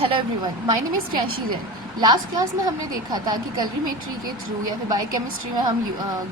Hello everyone, my name is Priyanshi Jain. Last class में हमने देखा था कि कैलोरीमेट्री के थ्रू या फिर बायोकेमिस्ट्री में हम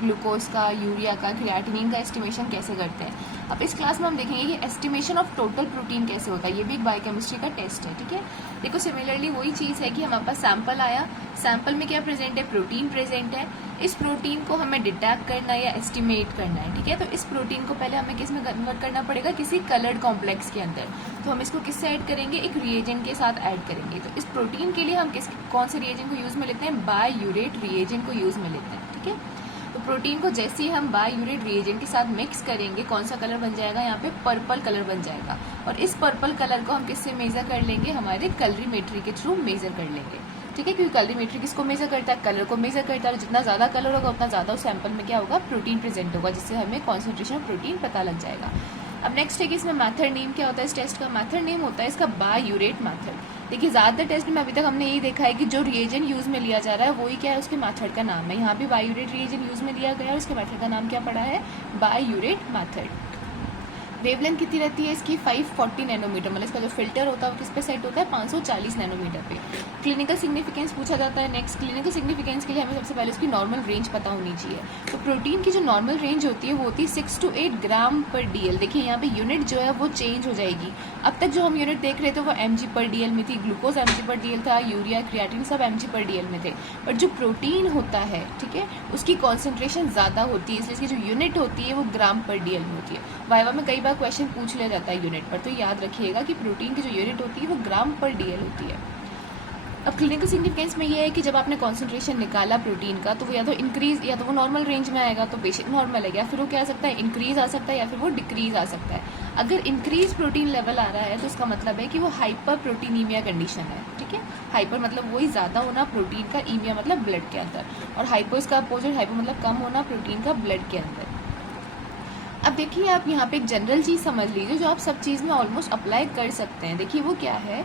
ग्लूकोज का, यूरिया का, क्रिएटिनिन का एस्टिमेशन कैसे करते हैं। अब इस क्लास में हम देखेंगे कि एस्टिमेशन ऑफ टोटल प्रोटीन कैसे होता है। ये भी एक बायोकेमिस्ट्री का टेस्ट है, ठीक है। देखो, सिमिलरली वही चीज़ है कि हमारे पास सैंपल आया, सैंपल में क्या प्रेजेंट है, प्रोटीन प्रेजेंट है। इस प्रोटीन को हमें डिटेक्ट करना है या एस्टिमेट करना है, ठीक है। तो इस प्रोटीन को पहले हमें किस में कन्वर्ट करना पड़ेगा, किसी कलर्ड कॉम्प्लेक्स के अंदर। तो हम इसको किससे ऐड करेंगे, एक रिएजेंट के साथ ऐड करेंगे। तो इस प्रोटीन के लिए हम कौन से रिएजेंट को यूज में लेते हैं, बायूरेट रिएजेंट को यूज में लेते हैं, ठीक है। तो प्रोटीन को जैसे ही हम बायूरेट रिएजेंट के साथ मिक्स करेंगे, कौन सा कलर बन जाएगा, यहाँ पे पर्पल कलर बन जाएगा। और इस पर्पल कलर को हम किससे मेजर कर लेंगे, हमारे कैलोरीमेट्री के थ्रू मेजर कर लेंगे, ठीक है। क्योंकि कैलोरीमेट्री किसको मेजर करता है, कलर को मेजर करता है। और जितना ज़्यादा कलर होगा उतना ज़्यादा उस सैंपल में क्या होगा, प्रोटीन प्रेजेंट होगा, जिससे हमें कॉन्सेंट्रेशन ऑफ प्रोटीन पता लग जाएगा। अब नेक्स्ट है कि इसमें मेथड नेम क्या होता है। इस टेस्ट का मेथड नेम होता है इसका बायूरेट मेथड। देखिए, ज़्यादातर टेस्ट में अभी तक हमने यही देखा है कि जो रिएजेंट यूज़ में लिया जा रहा है वही क्या है, उसके मेथड का नाम है। यहाँ भी बायूरेट रिएजेंट यूज़ में लिया गया है और इसके मेथड का नाम क्या पड़ा है, बायूरेट मेथड। वेवलेंथ कितनी रहती है इसकी, 540 नैनोमीटर। मतलब इसका जो फिल्टर होता है वो किस पे सेट होता है, 540 नैनोमीटर पे। क्लिनिकल सिग्निफिकेंस पूछा जाता है। नेक्स्ट, क्लिनिकल सिग्निफिकेंस के लिए हमें सबसे पहले उसकी नॉर्मल रेंज पता होनी चाहिए। तो प्रोटीन की जो नॉर्मल रेंज होती है वो होती है 6 to 8 ग्राम पर DL। देखिए, यहाँ पे यूनिट जो है वो चेंज हो जाएगी। अब तक जो हम यूनिट देख रहे थे वो mg पर DL में थी, ग्लूकोज mg पर DL था, यूरिया, क्रिएटिन सब mg पर DL में थे। बट जो प्रोटीन होता है, ठीक है, उसकी कॉन्सेंट्रेशन ज़्यादा होती है, इसलिए इसकी जो यूनिट होती है वो ग्राम पर DL में होती है। वाइवा में कई बार क्वेश्चन पूछ लिया जाता है यूनिट पर, तो याद रखिएगा कि प्रोटीन की जो यूनिट होती है वो ग्राम पर DL होती है। अब क्लिनिकल सिग्निफिकेंस में ये है कि जब आपने कॉन्सेंट्रेशन निकाला प्रोटीन का, तो वो या तो इंक्रीज या तो वो नॉर्मल रेंज में आएगा, तो बेसिक नॉर्मल है, या फिर वो क्या आ सकता है, इंक्रीज आ सकता है, या फिर वो डिक्रीज आ सकता है। अगर इंक्रीज प्रोटीन लेवल आ रहा है तो इसका मतलब है कि वो हाइपर प्रोटीनीमिया कंडीशन है, ठीक है। हाइपर मतलब वही ज़्यादा होना प्रोटीन का, ईमिया मतलब ब्लड के अंदर, और हाइपो इसका अपोजिट, हाइपो मतलब कम होना प्रोटीन का ब्लड के अंदर। अब देखिए, आप यहाँ पे एक जनरल चीज़ समझ लीजिए जो आप सब चीज़ में ऑलमोस्ट अप्लाई कर सकते हैं। देखिए, वो क्या है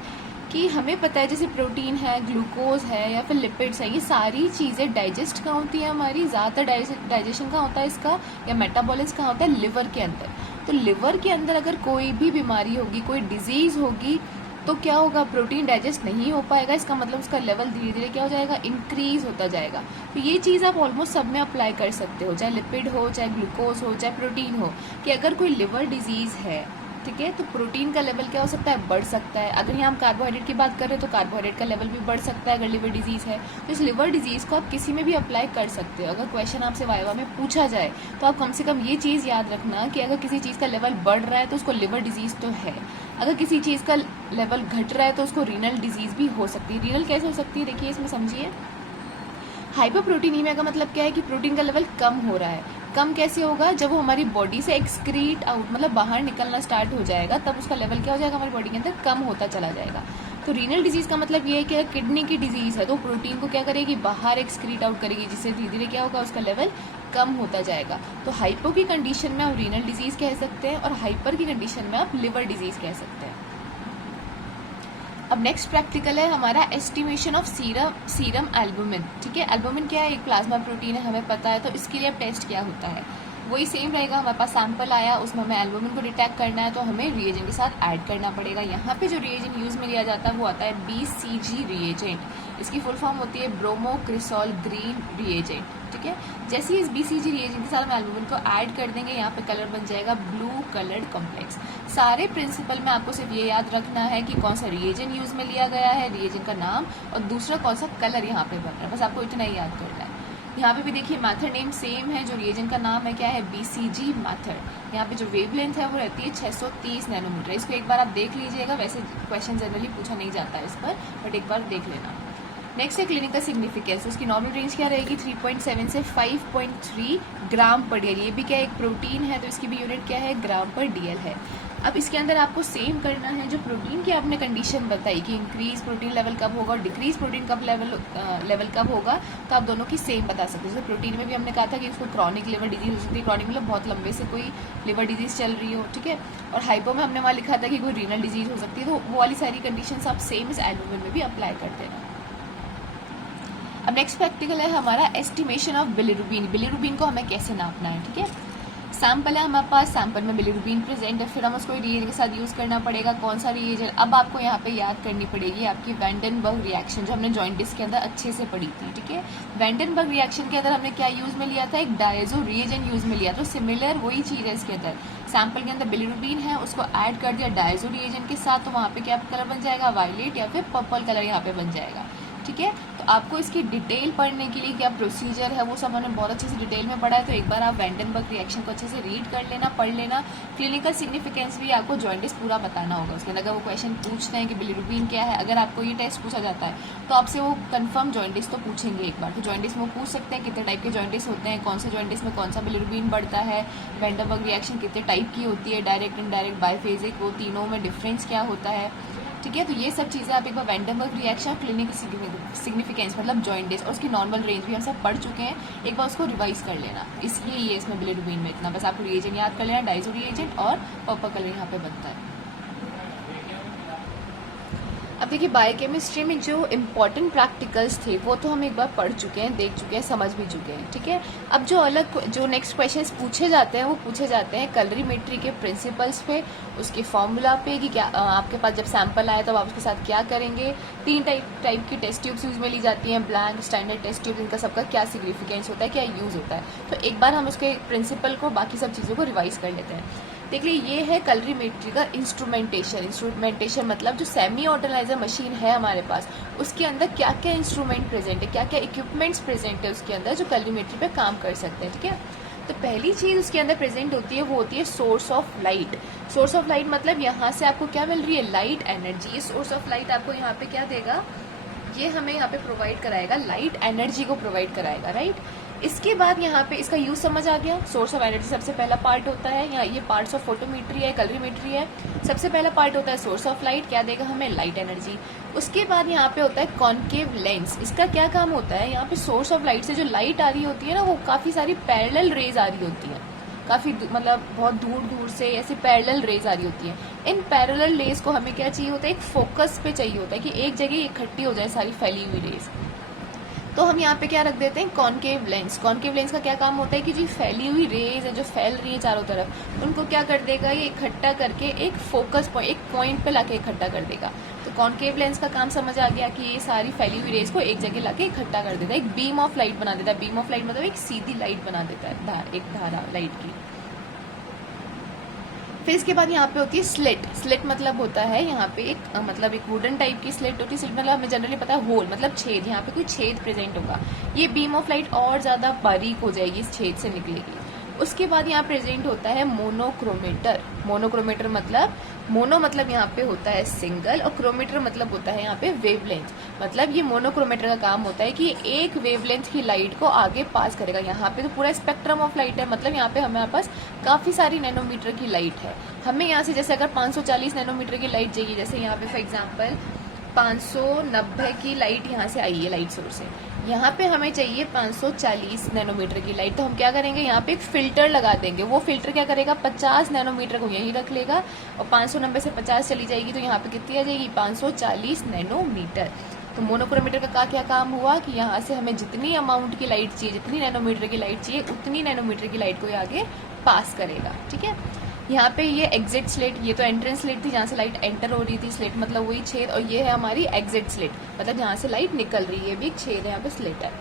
कि हमें पता है जैसे प्रोटीन है, ग्लूकोज है या फिर लिपिड्स है, ये सारी चीज़ें डाइजेस्ट कहाँ होती है हमारी, ज़्यादातर डाइजेशन कहाँ होता है इसका, या मेटाबॉलिज्म कहाँ होता है, लिवर के अंदर। तो लिवर के अंदर अगर कोई भी बीमारी होगी, कोई डिजीज़ होगी, तो क्या होगा, प्रोटीन डाइजेस्ट नहीं हो पाएगा। इसका मतलब उसका लेवल धीरे धीरे क्या हो जाएगा, इंक्रीज होता जाएगा। तो ये चीज़ आप ऑलमोस्ट सब में अप्लाई कर सकते हो, चाहे लिपिड हो, चाहे ग्लूकोज हो, चाहे प्रोटीन हो, कि अगर कोई लिवर डिजीज़ है, ठीक है, तो प्रोटीन का लेवल क्या हो सकता है, बढ़ सकता है। अगर यहाँ हम कार्बोहाइड्रेट की बात कर रहे हैं तो कार्बोहाइड्रेट का लेवल भी बढ़ सकता है अगर लिवर डिजीज़ है। तो इस लिवर डिजीज़ को आप किसी में भी अप्लाई कर सकते हो। अगर क्वेश्चन आपसे वाइवा में पूछा जाए तो आप कम से कम ये चीज़ याद रखना कि अगर किसी चीज़ का लेवल बढ़ रहा है तो उसको लिवर डिजीज़ तो है, अगर किसी चीज़ का लेवल घट रहा है तो उसको रीनल डिजीज़ भी हो सकती है। रीनल कैसे हो सकती है, देखिए इसमें समझिए। हाइपरप्रोटीनीमिया का मतलब क्या है कि प्रोटीन का लेवल कम हो रहा है। कम कैसे होगा, जब वो हमारी बॉडी से एक्सक्रीट आउट मतलब बाहर निकलना स्टार्ट हो जाएगा, तब उसका लेवल क्या हो जाएगा, हमारी बॉडी के अंदर कम होता चला जाएगा। तो रीनल डिजीज़ का मतलब ये है कि अगर किडनी की डिजीज़ है तो प्रोटीन को क्या करेगी, बाहर एक्सक्रीट आउट करेगी, जिससे धीरे धीरे क्या होगा, उसका लेवल कम होता जाएगा। तो हाइपो की कंडीशन में आप रीनल डिजीज़ कह सकते हैं और हाइपर की कंडीशन में आप लिवर डिजीज़ कह सकते हैं। अब नेक्स्ट प्रैक्टिकल है हमारा एस्टिमेशन ऑफ सीरम एल्बुमिन, ठीक है। एल्बुमिन क्या है, एक प्लाज्मा प्रोटीन है, हमें पता है। तो इसके लिए अब टेस्ट क्या होता है, वही सेम रहेगा। हमारे पास सैंपल आया, उसमें हमें एल्बुमिन को डिटेक्ट करना है, तो हमें रिएजेंट के साथ ऐड करना पड़ेगा। यहाँ पे जो रिएजेंट यूज में लिया जाता है वो आता है BCG रिएजेंट। इसकी फुल फॉर्म होती है ब्रोमो क्रिसोल ग्रीन रिएजेंट, ठीक है। जैसे ही इस BCG रिएजेंट के साथ हम एल्बुमिन को ऐड कर देंगे, यहाँ पे कलर बन जाएगा ब्लू कलर्ड कॉम्प्लेक्स। सारे प्रिंसिपल में आपको सिर्फ ये याद रखना है कि कौन सा रिएजेंट यूज में लिया गया है, रिएजेंट का नाम, और दूसरा कौन सा कलर यहाँ पे बन रहा है, बस आपको इतना ही याद करना है। यहाँ पे भी देखिए मेथड नेम सेम है, जो रिएजेंट का नाम है क्या है, BCG मेथड। यहाँ पे जो वेवलेंथ है वो रहती है 630 नैनोमीटर। इसको एक बार आप देख लीजिएगा, वैसे क्वेश्चन जनरली पूछा नहीं जाता है इस पर, बट एक बार देख लेना। नेक्स्ट है क्लिनिकल सिग्निफिकेंस। उसकी नॉर्मल रेंज क्या रहेगी, 3.7 से 5.3 ग्राम पर DL। ये भी क्या एक प्रोटीन है, तो इसकी भी यूनिट क्या है, ग्राम पर DL है। अब इसके अंदर आपको सेम करना है जो प्रोटीन की आपने कंडीशन बताई कि इंक्रीज प्रोटीन लेवल कब होगा और डिक्रीज प्रोटीन कब लेवल कब होगा, तो आप दोनों की सेम बता सकते हो। जैसे प्रोटीन में भी हमने कहा था कि उसको क्रॉनिक लिवर डिजीज हो सकती है, क्रॉनिक मतलब बहुत लंबे से कोई लिवर डिजीज चल रही हो, ठीक है। और हाइपो में हमने वहाँ लिखा था कि कोई रीनल डिजीज हो सकती है, तो वो वाली सारी कंडीशन आप सेम इस एल्बुमिन में भी अप्लाई कर देना। अब नेक्स्ट प्रैक्टिकल है हमारा एस्टिमेशन ऑफ बिलिरुबिन। बिलिरुबिन को हमें कैसे नापना है, ठीक है। सैंपल है हमारे पास, सैंपल में बिलिरुबिन प्रेजेंट है, फिर हम उसको रिएजेंट के साथ यूज़ करना पड़ेगा। कौन सा रिएजेंट? अब आपको यहाँ पे याद करनी पड़ेगी आपकी वैंडनबर्ग रिएक्शन, जो हमने जॉइंटिस के अंदर अच्छे से पढ़ी थी, ठीक है। वैंडनबर्ग रिएक्शन के अंदर हमने क्या यूज़ में लिया था? एक डायजो रिएजेंट यूज़ में लिया। तो सिमिलर वही चीज़ है इसके अंदर, सैंपल के अंदर बिलिरुबिन है, उसको ऐड कर दिया डायजो रिएजेंट के साथ, तो वहाँ पे क्या कलर बन जाएगा? वायलेट या फिर पर्पल कलर यहाँ पे बन जाएगा, ठीक है। तो आपको इसकी डिटेल पढ़ने के लिए क्या प्रोसीजर है वो सब हमने बहुत अच्छे से डिटेल में पढ़ा है। तो एक बार आप वैंडनबर्ग रिएक्शन को अच्छे से रीड कर लेना, पढ़ लेना। क्लिनिकल सिग्निफिकेंस भी आपको जॉइंटिस पूरा बताना होगा उसके अंदर। अगर वो क्वेश्चन पूछते हैं कि बिलिरुबिन क्या है, अगर आपको ये टेस्ट पूछा जाता है तो आपसे वो कंफर्म जॉइंटिस तो पूछेंगे एक बार। तो जॉइंटिस में वो पूछ सकते हैं कितने टाइप के जॉइंटिस होते हैं, कौन से जॉइंटिस में कौन सा बिलिरुबिन बढ़ता है, वैंडनबर्ग रिएक्शन कितने टाइप की होती है, डायरेक्ट इनडायरेक्ट बायफेजिक, वो तीनों में डिफरेंस क्या होता है, ठीक है। तो ये सब चीज़ें आप एक बार वैंडनबर्ग रिएक्शन, क्लिनिकल सिग्निफिकेंस मतलब जॉइंटिस और उसकी नॉर्मल रेंज भी हम सब पढ़ चुके हैं, एक बार उसको रिवाइज कर लेना। इसलिए ये इसमें बिलिरुबिन में इतना बस आपको रिएजेंट याद कर लेना, डाइजो रिएजेंट और पर्पल कलर यहाँ पे बनता है। अब देखिए बायोकेमिस्ट्री में जो इम्पोर्टेंट प्रैक्टिकल्स थे वो तो हम एक बार पढ़ चुके हैं, देख चुके हैं, समझ भी चुके हैं, ठीक है। अब जो नेक्स्ट क्वेश्चंस पूछे जाते हैं वो पूछे जाते हैं कलरीमेट्री के प्रिंसिपल्स पे, उसके फॉर्मूला पे कि क्या आपके पास जब सैंपल आए तो आप उसके साथ क्या करेंगे। 3 टाइप की टेस्ट ट्यूब्स यूज में ली जाती हैं, ब्लैंक, स्टैंडर्ड टेस्ट ट्यूब्स, इनका सबका क्या सिग्निफिकेंस होता है, क्या यूज़ होता है। तो एक बार हम उसके प्रिंसिपल को, बाकी सब चीज़ों को रिवाइज कर लेते हैं। देख लीजिए ये है कलरीमेट्री का इंस्ट्रूमेंटेशन मतलब जो सेमी ऑटोनाइजर मशीन है हमारे पास, उसके अंदर क्या क्या इंस्ट्रूमेंट प्रेजेंट है, क्या क्या इक्विपमेंट्स प्रेजेंट है उसके अंदर जो कलरीमेट्री पे काम कर सकते हैं, ठीक है। तो पहली चीज उसके अंदर प्रेजेंट होती है वो होती है source of light. Source of light मतलब यहाँ से आपको क्या मिल रही है? Light energy. ये सोर्स ऑफ लाइट आपको यहाँ पे क्या देगा? ये हमें यहाँ पे प्रोवाइड कराएगा, लाइट एनर्जी को प्रोवाइड कराएगा, राइट। इसके बाद यहाँ पे इसका यूज समझ आ गया। सोर्स ऑफ एनर्जी सबसे पहला पार्ट होता है, यहाँ ये पार्ट्स ऑफ फोटोमेट्री है, कलरीमेट्री है। सबसे पहला पार्ट होता है सोर्स ऑफ लाइट, क्या देगा हमें? Light energy. उसके बाद यहाँ पे होता है कॉन्केव लेंस। इसका क्या काम होता है? यहाँ पे सोर्स ऑफ लाइट से जो लाइट आ रही होती है ना, वो काफी सारी पैरेलल रेज आ रही होती है, काफी मतलब बहुत दूर दूर से ऐसी पैरेलल रेज आ रही होती है। इन पैरेलल रेज को हमें क्या चाहिए होता है? एक फोकस पे चाहिए होता है कि एक जगह इकट्ठी हो जाए सारी फैली हुई रेज। तो हम यहाँ पे क्या रख देते हैं? Concave lens. कॉन्केव लेंस का क्या काम होता है कि जो फैली हुई रेज है, जो फैल रही है चारों तरफ, उनको क्या कर देगा? ये इकट्ठा करके एक फोकस पॉइंट, एक पॉइंट पे लाके इकट्ठा कर देगा। तो कॉन्केव लेंस का काम समझ आ गया कि ये सारी फैली हुई रेज को एक जगह लाके इकट्ठा कर देता है, एक बीम ऑफ लाइट बना देता है। बीम ऑफ लाइट मतलब एक सीधी लाइट बना देता है, एक धारा लाइट की। फिर इसके बाद यहाँ पे होती है स्लिट। स्लिट मतलब होता है यहाँ पे एक मतलब एक वुडन टाइप की स्लिट होती है। स्लिट मतलब हमें जनरली पता है होल मतलब छेद, यहाँ पे कोई छेद प्रेजेंट होगा। ये बीम ऑफ लाइट और ज्यादा बारीक हो जाएगी, इस छेद से निकलेगी। उसके बाद यहाँ प्रेजेंट होता है मोनोक्रोमेटर। मोनोक्रोमेटर मतलब, मोनो मतलब यहाँ पे होता है सिंगल और क्रोमीटर मतलब होता है यहाँ पे वेवलेंथ। मतलब ये मोनोक्रोमेटर का काम होता है कि एक वेवलेंथ की लाइट को आगे पास करेगा। यहाँ पे तो पूरा स्पेक्ट्रम ऑफ लाइट है, मतलब यहाँ पे हमारे पास काफी सारी नैनोमीटर की लाइट है। हमें यहाँ से जैसे अगर 540 नैनोमीटर की लाइट चाहिए, जैसे यहाँ पे फॉर एग्जाम्पल 590 की लाइट यहाँ से आई है लाइट सोर्स से, यहाँ पे हमें चाहिए 540 नैनोमीटर की लाइट। तो हम क्या करेंगे? यहाँ पे एक फिल्टर लगा देंगे। वो फिल्टर क्या करेगा? 50 नैनोमीटर को यहीं रख लेगा और 590 से 50 चली जाएगी तो यहाँ पे कितनी आ जाएगी? 540 नैनोमीटर। तो मोनोक्रोमीटर का क्या काम हुआ कि यहाँ से हमें जितनी अमाउंट की लाइट चाहिए, जितनी नैनोमीटर की लाइट चाहिए, उतनी नैनोमीटर की लाइट को ये आगे पास करेगा, ठीक है। यहाँ पे ये एग्जिट स्लिट, ये तो एंट्रेंस स्लिट थी जहाँ से लाइट एंटर हो रही थी, स्लिट मतलब वही छेद, और ये है हमारी एग्जिट स्लिट मतलब जहाँ से लाइट निकल रही है, ये भी एक छेद है, यहाँ पे स्लिट है।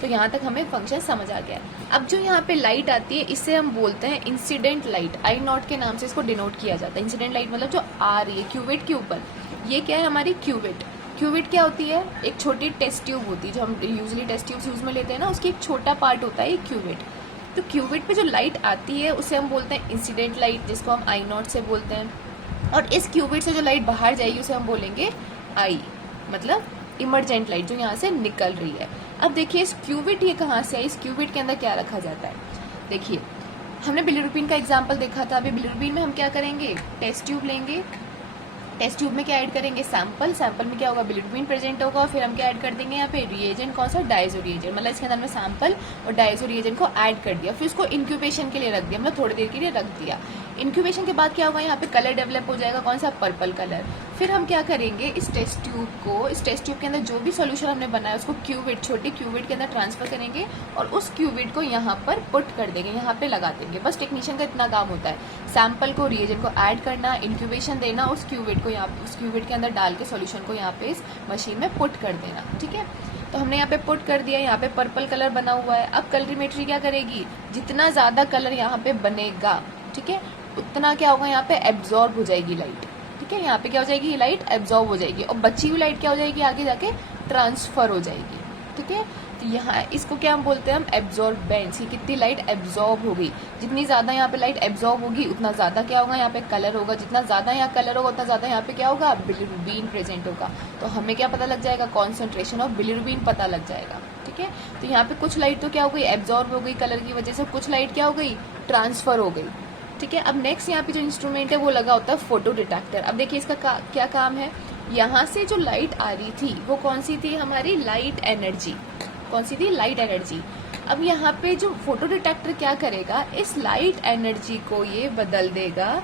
तो यहाँ तक हमें फंक्शन समझ आ गया है। अब जो यहाँ पे लाइट आती है इसे हम बोलते हैं इंसिडेंट लाइट। आई नॉट के नाम से इसको डिनोट किया जाता है। इंसिडेंट लाइट मतलब जो आ रही है क्यूबिट के ऊपर, ये क्या है? हमारी क्यूबिट। क्यूबिट क्या होती है? एक छोटी टेस्ट ट्यूब होती है, जो हम यूजली टेस्ट ट्यूब यूज में लेते हैं ना, उसकी एक छोटा पार्ट होता है क्यूबिट। तो क्यूबिट पे जो लाइट आती है उसे हम बोलते हैं इंसिडेंट लाइट, जिसको हम आई नॉट से बोलते हैं। और इस क्यूबिट से जो लाइट बाहर जाएगी उसे हम बोलेंगे आई, मतलब इमरजेंट लाइट, जो यहाँ से निकल रही है। अब देखिए इस क्यूबिट ये कहाँ से है? इस क्यूबिट के अंदर क्या रखा जाता है? देखिए हमने बिलिरुबिन का एग्जाम्पल देखा था। अभी बिलिरुबिन में हम क्या करेंगे? टेस्ट ट्यूब लेंगे, टेस्ट ट्यूब में क्या ऐड करेंगे? सैंपल। सैंपल में क्या होगा? बिलिरुबिन प्रेजेंट होगा। फिर हम क्या ऐड कर देंगे यहाँ पे? रिएजेंट। कौन सा? Diazo reagent. मतलब इसके अंदर में सैंपल और डायजो रिएजेंट को ऐड कर दिया, फिर उसको इंक्यूबेशन के लिए रख दिया, मतलब थोड़ी देर के लिए रख दिया। इंक्यूबेशन के बाद क्या होगा, यहाँ पे कलर डेवलप हो जाएगा, कौन सा, पर्पल कलर। फिर हम क्या करेंगे, इस टेस्ट ट्यूब के अंदर जो भी सॉल्यूशन हमने बनाया उसको क्यूबिड, छोटे क्यूबिड के अंदर ट्रांसफर करेंगे और उस क्यूबिड को यहाँ पर पुट कर देंगे, यहाँ पे लगा देंगे। बस टेक्नीशियन का इतना काम होता है, सैंपल को, रिएजेंट को ऐड करना, इंक्यूबेशन देना, उस क्यूबिड को यहाँ, उस क्यूबिड के अंदर डाल के सॉल्यूशन को यहाँ पे इस मशीन में पुट कर देना। ठीक है, तो हमने यहाँ पे पुट कर दिया, यहाँ पे पर्पल कलर बना हुआ है। अब कलरीमेट्री क्या करेगी, जितना ज्यादा कलर यहाँ पे बनेगा, ठीक है, उतना क्या होगा, यहाँ पे एब्जॉर्ब हो जाएगी लाइट। ठीक है, यहाँ पे क्या हो जाएगी, ये लाइट एब्जॉर्ब हो जाएगी और बची हुई लाइट क्या हो जाएगी, आगे जाके ट्रांसफर हो जाएगी। ठीक है, तो यहाँ इसको क्या हम बोलते हैं, हम एब्जॉर्बेंस, कि कितनी लाइट एब्जॉर्ब हो गई। जितनी ज्यादा यहाँ पे लाइट एब्जॉर्ब होगी उतना ज्यादा क्या होगा, यहाँ पे कलर होगा। जितना ज्यादा यहाँ कलर होगा उतना ज्यादा यहाँ पे क्या होगा, बिलिरुबिन प्रेजेंट होगा। तो हमें क्या पता लग जाएगा, कॉन्सेंट्रेशन ऑफ बिलिरुबिन पता लग जाएगा। ठीक है, तो यहाँ पे कुछ लाइट तो क्या हो गई, एब्जॉर्ब हो गई कलर की वजह से, कुछ लाइट क्या हो गई, ट्रांसफर हो गई। ठीक है, अब नेक्स्ट यहाँ पे जो इंस्ट्रूमेंट है वो लगा होता है फोटो डिटेक्टर। अब देखिए इसका क्या काम है, यहाँ से जो लाइट आ रही थी वो कौन सी थी, हमारी लाइट एनर्जी। कौन सी थी, लाइट एनर्जी। अब यहाँ पे जो फोटो डिटेक्टर क्या करेगा, इस लाइट एनर्जी को ये बदल देगा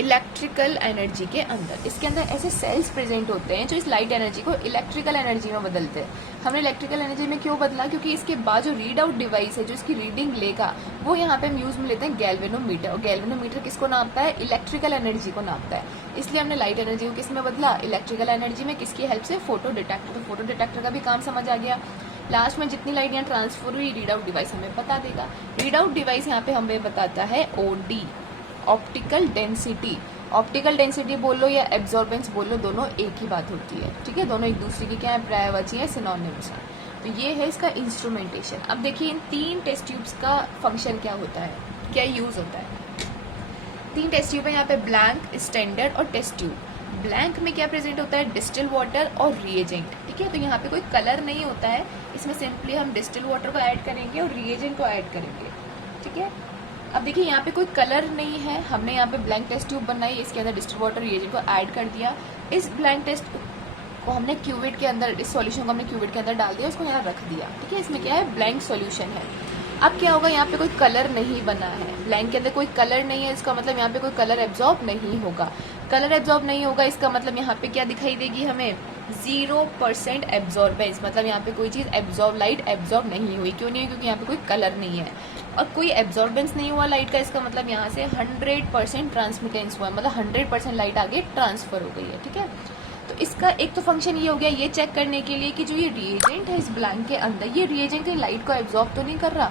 इलेक्ट्रिकल एनर्जी के अंदर। इसके अंदर ऐसे सेल्स प्रेजेंट होते हैं जो इस लाइट एनर्जी को इलेक्ट्रिकल एनर्जी में बदलते हैं। हमने इलेक्ट्रिकल एनर्जी में क्यों बदला, क्योंकि इसके बाद जो रीड आउट डिवाइस है जो इसकी रीडिंग लेगा वो यहाँ पे हम यूज में लेते हैं गैल्वेनोमीटर। और गैल्वेनोमीटर किसको नापता है, इलेक्ट्रिकल एनर्जी को नापता है। इसलिए हमने लाइट एनर्जी को किस में बदला, इलेक्ट्रिकल एनर्जी में। किसकी हेल्प से, फोटो डिटेक्टर। तो फोटो डिटेक्टर का भी काम समझ आ गया। लास्ट में जितनी लाइट यहाँ ट्रांसफर हुई, रीड आउट डिवाइस हमें बता देगा। रीड आउट डिवाइस यहाँ पे हमें बताता है OD, optical density. Optical density बोल लो या एब्जॉर्बेंस बोल लो, दोनों एक ही बात होती है। ठीक है, दोनों एक दूसरे की क्या है, पर्यायवाची है, सिनोनिम्स है। तो ये है इसका इंस्ट्रूमेंटेशन। अब देखिए इन 3 टेस्ट ट्यूब्स का फंक्शन क्या होता है, क्या यूज होता है। 3 टेस्ट ट्यूब है यहाँ पे, ब्लैंक, स्टैंडर्ड और टेस्ट ट्यूब। ब्लैंक में क्या प्रेजेंट होता है, डिस्टिल वाटर और रिएजेंट। ठीक है, तो यहाँ पे कोई कलर नहीं होता है, इसमें सिंपली हम डिस्टिल वाटर को ऐड करेंगे और रिएजेंट को ऐड करेंगे। ठीक है, अब देखिए यहाँ पे कोई कलर नहीं है, हमने यहाँ पे ब्लैंक टेस्ट ट्यूब बनाई, इसके अंदर डिस्टिल वाटर रिएजेंट को ऐड कर दिया। इस ब्लैंक टेस्ट को हमने क्यूबिड के अंदर, इस सॉल्यूशन को हमने क्यूबिड के अंदर डाल दिया, उसको यहाँ रख दिया। ठीक है, इसमें क्या है, ब्लैंक सॉल्यूशन है। अब क्या होगा, यहाँ पे कोई कलर नहीं बना है, ब्लैंक के अंदर कोई कलर नहीं है, इसका मतलब यहाँ पे कोई कलर एब्जॉर्ब नहीं होगा। कलर एब्जॉर्ब नहीं होगा, इसका मतलब यहाँ पे क्या दिखाई देगी हमें, 0% एब्जॉर्बेंस। मतलब यहाँ पे कोई चीज एब्जॉर्ब, लाइट एब्जॉर्ब नहीं हुई। क्यों नहीं हुई, क्योंकि यहाँ पे कोई कलर नहीं है और कोई एब्जॉर्बेंस नहीं हुआ लाइट का। इसका मतलब यहाँ से 100% ट्रांसमिटेंस हुआ, मतलब 100% लाइट आगे ट्रांसफर हो गई है। ठीक है, तो इसका एक तो फंक्शन ये हो गया, ये चेक करने के लिए कि जो ये रिएजेंट है इस ब्लैंक के अंदर, ये रिएजेंट कहीं लाइट को एब्जॉर्ब तो नहीं कर रहा,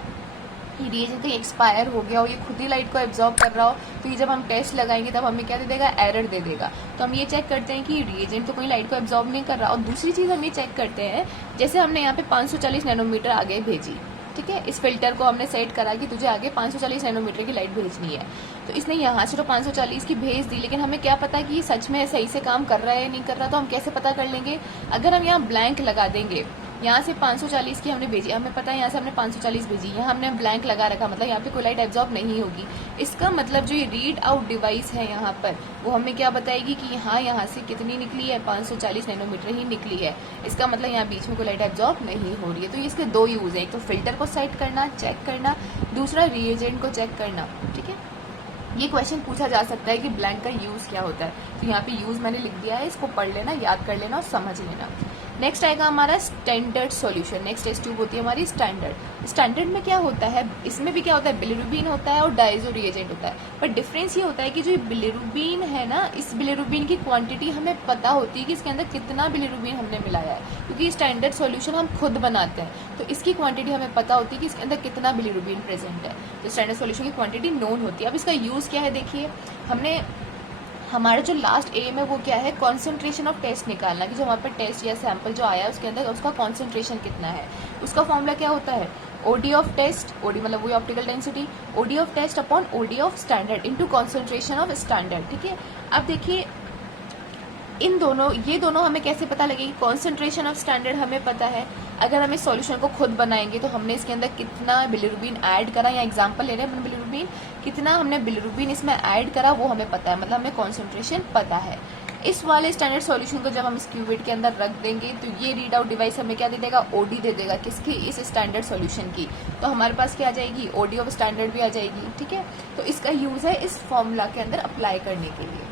ये रिएजेंट कहीं एक्सपायर हो गया हो, ये खुद ही लाइट को एब्जॉर्ब कर रहा हो। तो ये जब हम टेस्ट लगाएंगे तब हमें क्या दे देगा, एरर दे देगा। तो हम ये चेक करते हैं कि रिएजेंट तो कोई लाइट को एब्जॉर्ब नहीं कर रहा। और दूसरी चीज हम ये चेक करते हैं, जैसे हमने यहाँ पे 540 नैनोमीटर आगे भेजी, ठीक है, इस फिल्टर को हमने सेट करा कि तुझे आगे 540 नैनोमीटर की लाइट भेजनी है, तो इसने यहाँ से तो 540 की भेज दी, लेकिन हमें क्या पता कि ये सच में सही से काम कर रहा है या नहीं कर रहा। तो हम कैसे पता कर लेंगे, अगर हम यहाँ ब्लैंक लगा देंगे, यहाँ से 540 की हमने भेजी, हमें पता है यहाँ से हमने 540 भेजी, यहाँ हमने ब्लैंक लगा रखा, मतलब यहाँ पे कोई लाइट एब्जॉर्ब नहीं होगी। इसका मतलब जो ये रीड आउट डिवाइस है यहाँ पर, वो हमें क्या बताएगी कि यहाँ से कितनी निकली है, 540 नैनोमीटर ही निकली है। इसका मतलब यहाँ बीच में कोई लाइट एब्जॉर्ब नहीं हो रही है। तो ये इसके 2 यूज है, एक तो फिल्टर को सेट करना, चेक करना, दूसरा रिएजेंट को चेक करना। ठीक है, ये क्वेश्चन पूछा जा सकता है कि ब्लैंक का यूज क्या होता है। तो यहाँ पे यूज मैंने लिख दिया है, इसको पढ़ लेना, याद कर लेना और समझ लेना। नेक्स्ट आएगा हमारा standard solution. Next test tube होती है हमारी स्टैंडर्ड। स्टैंडर्ड में क्या होता है, इसमें भी क्या होता है, बिलिरुबिन होता है और डायजो रिएजेंट होता है। पर डिफरेंस ये होता है कि जो बिलिरुबिन है ना, इस बिलिरुबिन की क्वांटिटी हमें पता होती है कि इसके अंदर कितना बिलिरुबिन हमने मिलाया है, क्योंकि स्टैंडर्ड सॉल्यूशन हम खुद बनाते हैं, तो इसकी क्वांटिटी हमें पता होती है कि इसके अंदर कितना बिलिरुबिन प्रेजेंट है। तो स्टैंडर्ड सॉल्यूशन की क्वांटिटी नोन होती है। अब इसका यूज क्या है, देखिए हमने, हमारा जो लास्ट एम है वो क्या है, कॉन्सेंट्रेशन ऑफ टेस्ट निकालना, कि जो हमारे पास टेस्ट या सैंपल जो आया है उसके अंदर उसका कॉन्सेंट्रेशन कितना है। उसका फॉर्मूला क्या होता है, ओडी ऑफ टेस्ट, ओडी मतलब वही optical density, OD of test upon OD of standard into concentration of standard. ठीक है, अब देखिए इन दोनों, ये दोनों हमें कैसे पता लगेगी, कॉन्सेंट्रेशन ऑफ स्टैंडर्ड हमें पता है, अगर हम इस सॉल्यूशन को खुद बनाएंगे तो हमने इसके अंदर कितना बिलिरुबिन ऐड करा, या एग्जांपल ले रहे हैं बिलिरुबिन, कितना हमने बिलिरुबिन इसमें ऐड करा वो हमें पता है, मतलब हमें कॉन्सेंट्रेशन पता है। इस वाले स्टैंडर्ड सॉल्यूशन को जब हम इस क्यूबिट के अंदर रख देंगे तो ये रीड आउट डिवाइस हमें क्या दे देगा, ओडी दे देगा किसकी, इस स्टैंडर्ड सॉल्यूशन की। तो हमारे पास क्या आ जाएगी, ओडी ऑफ स्टैंडर्ड भी आ जाएगी। ठीक है, तो इसका यूज है इस फॉर्मूला के अंदर अप्लाई करने के लिए।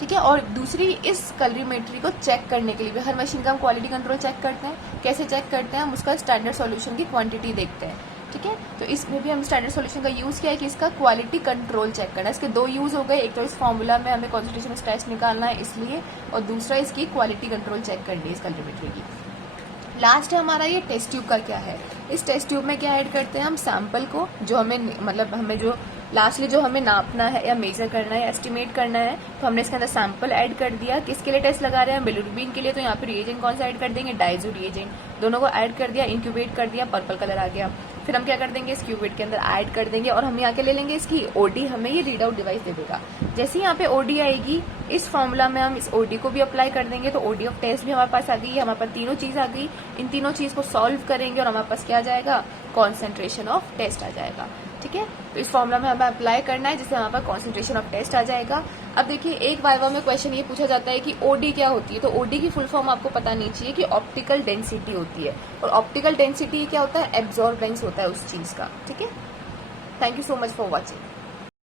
ठीक है, और दूसरी इस कलरीमेट्री को चेक करने के लिए भी हर मशीन का हम क्वालिटी कंट्रोल चेक करते हैं। कैसे चेक करते हैं, हम उसका स्टैंडर्ड सॉल्यूशन की क्वांटिटी देखते हैं। ठीक है, तो इसमें भी हम स्टैंडर्ड सॉल्यूशन का यूज किया है कि इसका क्वालिटी कंट्रोल चेक करना है। इसके दो यूज हो गए, एक तो इस फॉर्मूला में हमें कॉन्सेंट्रेशन स्ट्रेस निकालना है इसलिए, और दूसरा इसकी क्वालिटी कंट्रोल चेक करनी है इस कलरीमेट्री की। लास्ट है हमारा ये टेस्ट ट्यूब का क्या है। इस टेस्ट ट्यूब में क्या ऐड करते हैं हम, सैंपल को, जो हमें मतलब हमें जो लास्टली जो हमें नापना है या मेजर करना है या एस्टिमेट करना है, तो हमने इसके अंदर सैंपल ऐड कर दिया। किसके लिए टेस्ट लगा रहे हैं, बिलिरुबिन के लिए, तो यहाँ पे रिएजेंट कौन सा ऐड कर देंगे, डाइजो रिएजेंट, दोनों को ऐड कर दिया, इंक्यूबेट कर दिया, पर्पल कलर आ गया। फिर हम क्या कर देंगे, इस क्यूबिट के अंदर ऐड कर देंगे और हम यहाँ के ले लेंगे इसकी ओडी, हमें ये रीड आउट डिवाइस दे देगा। जैसे ही यहाँ पे ओडी आएगी, इस फॉर्मूला में हम इस ओडी को भी अप्लाई कर देंगे, तो ओडी ऑफ टेस्ट भी हमारे पास आ गई, हमारे पास तीनों चीज आ गई। इन तीनों चीज को सॉल्व करेंगे और हमारे पास क्या आ जाएगा, कॉन्सेंट्रेशन ऑफ टेस्ट आ जाएगा। ठीक है, तो इस फॉर्मूला में हमें अप्लाई करना है जिससे हमारे पास कॉन्सेंट्रेशन ऑफ टेस्ट आ जाएगा। अब देखिए, एक वाइवा में क्वेश्चन ये पूछा जाता है कि ओडी क्या होती है, तो ओडी की फुल फॉर्म आपको पता नहीं चाहिए कि ऑप्टिकल डेंसिटी होती है, और ऑप्टिकल डेंसिटी क्या होता है, एब्जॉर्बेंस होता है उस चीज का। ठीक है, thank you so much for watching.